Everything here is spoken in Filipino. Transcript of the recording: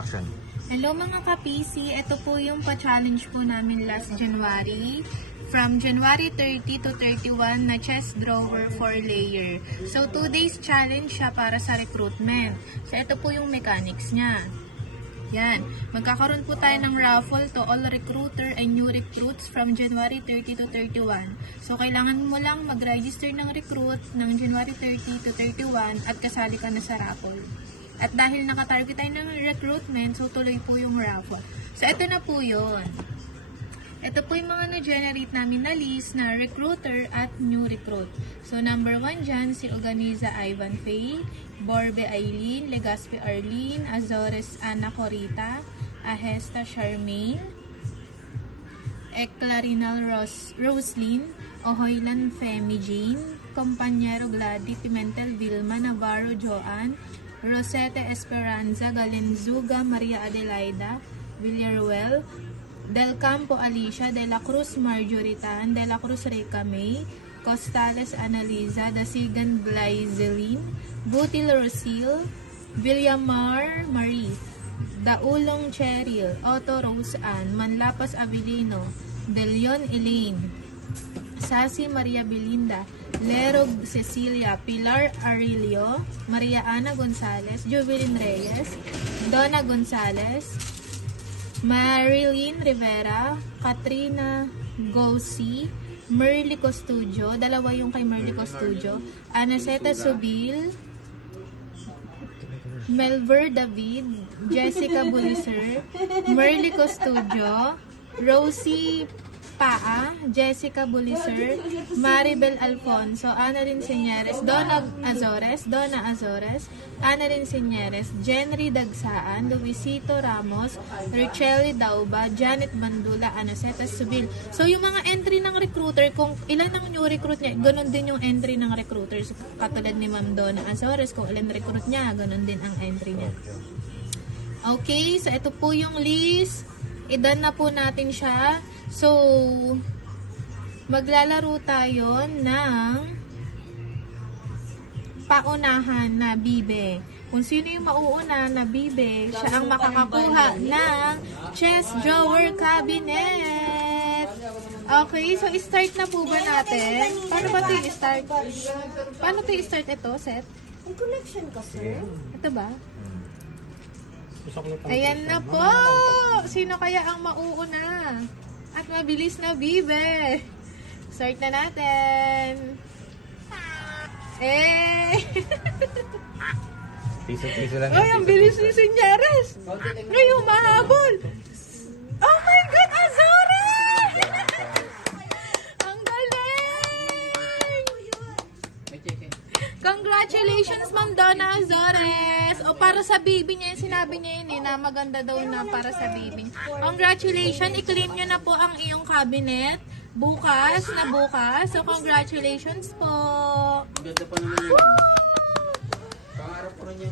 Action. Hello mga ka-PC, ito po yung pa-challenge po namin last January. From January 30 to 31 na chest drawer 4 layer. So 2 days challenge siya para sa recruitment. So ito po yung mechanics niya. Yan, magkakaroon po tayo ng raffle to all recruiter and new recruits from January 30 to 31. So kailangan mo lang mag-register ng recruit ng January 30 to 31 at kasali ka na sa raffle. At dahil nakatarget tayo ng recruitment, so tuloy po yung raffle. So, ito na po yun. Ito po yung mga na-generate namin na list na recruiter at new recruit. So, number 1 dyan, si Organiza Ivan Faye, Borbe Aileen, Legaspi Arlene, Azores Ana Corita, Ahesta Charmaine, Eclarinal Roslyn, Ohoylan Femi Jane, Compañero Gladys Pimentel Vilma Navarro Joan, Rosete Esperanza Galenzuga Maria Adelaida Villaruel, Del Campo Alicia, De La Cruz Marjoritan, De La Cruz Rica May, Costales Analiza, Dasigan Blaizelin, Butil Rosil, Villamar Marie, Daulong Cheryl, Otto Rose Ann, Manlapas Abilino, De Leon Elaine, Sasi Maria Belinda, Lerog Cecilia, Pilar Arilio, Maria Ana Gonzalez, Jubilin Reyes, Donna Gonzalez, Marilyn Rivera, Katrina Gossi, Merly Costudio, dalawa yung kay Merly Costudio, Anaceta Subil, Melver David, Jessica Buliser, Merly Costudio, Rosie Paa, Jessica Buliser, Maribel Alfonso, Annalyn Señeres, Donna Azores, Annalyn Señeres, Jenry Dagsaan, Luisito Ramos, Richelle Dauba, Janet Mandula, Anaceta Subil. So, yung mga entry ng recruiter, kung ilan ang new recruit niya, ganun din yung entry ng recruiters. Katulad ni Ma'am Donna Azores, kung ilan recruit niya, ganun din ang entry niya. Okay, so ito po yung list. I-done na po natin siya. So, maglalaro tayo ng paunahan na bibe. Kung sino yung mauuna na bibe, siya ang makakakuha ng chest drawer cabinet. Okay, so start na po ba natin? Paano ba ito i-start? Paano ito i-start ito, Seth? May connection ka, sir? Ito ba? Ayan na po! Sino kaya ang mauuna? At mabilis na bibe. Start na natin. Eh! Piso-piso lang. Ay, ang bilis ni Señeres! Ngayon, mahabol! Oh my God, Azores! Ang galing! Congratulations, Ma'am Donna Azores! O para sa baby niya, sinabi niya yun na maganda daw na para sa baby. Congratulations! I-claim niyo na po ang iyong cabinet bukas. So, congratulations po! Ganda pa naman yun. Pangarap ko rin yan.